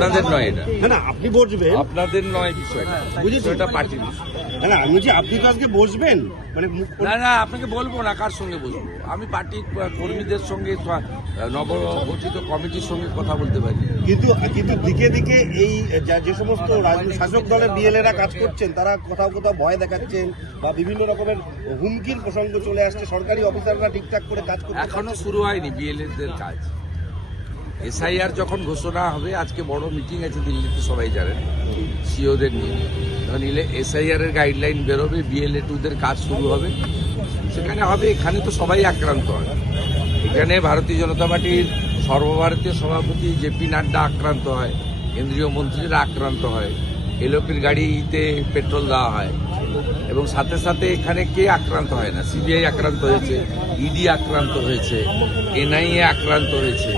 আপনাদের নয় এটা, না আপনি বসবেন, আপনাদের নয় বিষয়টা, বুঝেছি। এটা পার্টির বিষয়। না আমি বলছি আপনি তো আজকে বসবেন, মানে না না, আপনাকে বলবো না কার সঙ্গে বসবো। আমি পার্টির কর্মীদের সঙ্গে, নবগঠিত কমিটির সঙ্গে কথা বলতে পারি। কিন্তু দিকে দিকে এই যে সমস্ত শাসক দলের বিএলএরা কাজ করছেন, তারা কোথাও কোথাও ভয় দেখাচ্ছেন বা বিভিন্ন রকমের হুমকির প্রসঙ্গ চলে আসছে। সরকারি অফিসাররা ঠিকঠাক করে কাজ করতে এখনো শুরু হয়নি বিএলএদের কাজ। এসআইআর যখন ঘোষণা হবে, আজকে বড় মিটিং আছে দিল্লিতে, সবাই জানেন, সিওদের নিয়ে। তখন এসআইআর এর গাইডলাইন বেরোবে, বিএলএ 2দের কাজ শুরু হবে, সেখানে হবে। এখানে তো সবাই আক্রান্ত হয়। এখানে ভারতীয় জনতা পার্টির সর্বভারতীয় সভাপতি জেপি নাড্ডা আক্রান্ত হয়, কেন্দ্রীয় মন্ত্রীরা আক্রান্ত হয়, এলওপির গাড়িতে পেট্রোল দেওয়া হয়, এবং সাথে সাথে এখানে কে আক্রান্ত হয় না? সিবিআই আক্রান্ত হয়েছে, ইডি আক্রান্ত হয়েছে, এনআইএ আক্রান্ত হয়েছে,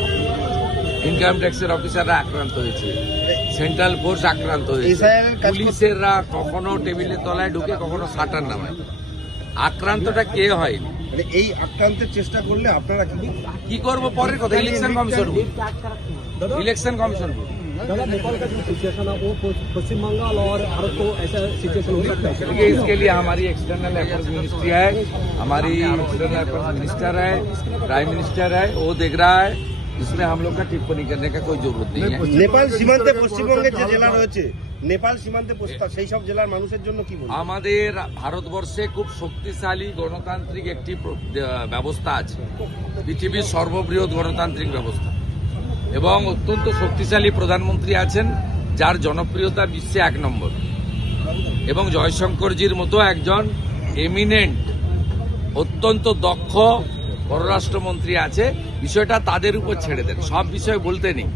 ইনকাম ট্যাক্সের অফিসাররা আক্রান্ত হয়েছে, সেন্ট্রাল ফোর্স আক্রান্ত হয়েছে, পুলিশেররা কখনো টেবিলের তলায় ঢুকে কখনো শাটার নামায়। আক্রান্তটা কে হয়নি? এই আক্রান্তের চেষ্টা করলে আপনারা কি করবো পরের কথা, ইলেকশন কমিশন, इलेक्शन कमीशन को। दादा नेपाल का जो सिचुएशन है वो पश्चिम बंगाल और भारत को ऐसा सिचुएशन हो सकता है? देखिए, इसके लिए हमारी एक्सटर्नल अफेयर्स मिनिस्ट्री है, हमारी एक्सटर्नल अफेयर्स मिनिस्टर है, प्राइम मिनिस्टर है, वो देख रहा है। इसमें हम लोग का टिप्पणी करने का कोई जरूरत नहीं है। নেপাল সীমান্তে পশ্চিমবঙ্গের যে জেলা রয়েছে, নেপাল সীমান্তে সেই সব জেলার মানুষের জন্য কি বলবেন? আমাদের ভারতবর্ষে খুব শক্তিশালী গণতান্ত্রিক একটি ব্যবস্থা আছে, পৃথিবীর সর্ববৃহৎ গণতান্ত্রিক ব্যবস্থা, এবং অত্যন্ত শক্তিশালী প্রধানমন্ত্রী আছেন, যার জনপ্রিয়তা বিশ্বে 1 নম্বর, এবং জয়শঙ্করজির মতো একজন এমিনেন্ট, অত্যন্ত দক্ষ পররাষ্ট্রমন্ত্রী আছে। বিষয়টা তাদের উপর ছেড়ে দেন, সব বিষয় বলতে নেই,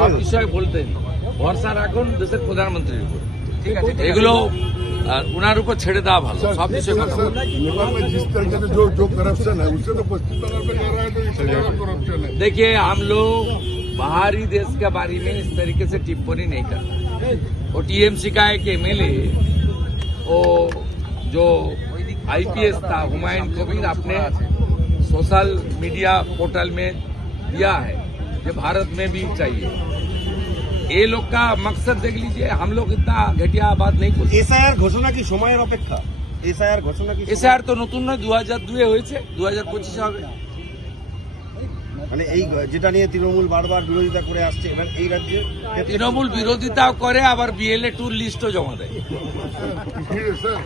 সব বিষয় বলতে নেই, ভরসা রাখুন দেশের প্রধানমন্ত্রীর উপর। এগুলো उनार ऊपर छेड़े देवा भालो, सब विषय কথা বলুন। नेपाल में जिस तरीके से जो करप्शन है उससे तो पश्चिम बंगाल में कर रहा है, तो इससे ज्यादा करप्शन है। देखिए, हम लोग बाहरी देश के बारे में इस तरीके से टिप्पणी नहीं करते। वो टीएमसी का एक एमएलए, वो जो आईपीएस था हुमायूं कबीर, अपने सोशल मीडिया पोर्टल में दिया है कि भारत में भी चाहिए। ये लोग का मकसद देख लीजिए, हम लोग इतना घटिया बात नहीं করছি। এসআইআর ঘোষণা কি সময়ের অপেক্ষা? এসআইআর ঘোষণা কি? এসআইআর তো নতুন নয়, 2002 হয়েছে, 2025 হবে। মানে এই যেটা নিয়ে তৃণমূল বারবার বিরোধিতা করে আসছে, এবার এই রাজ্যে তৃণমূল বিরোধিতাও করে, আবার বিএলএ 2 লিস্টও জমা দেয়।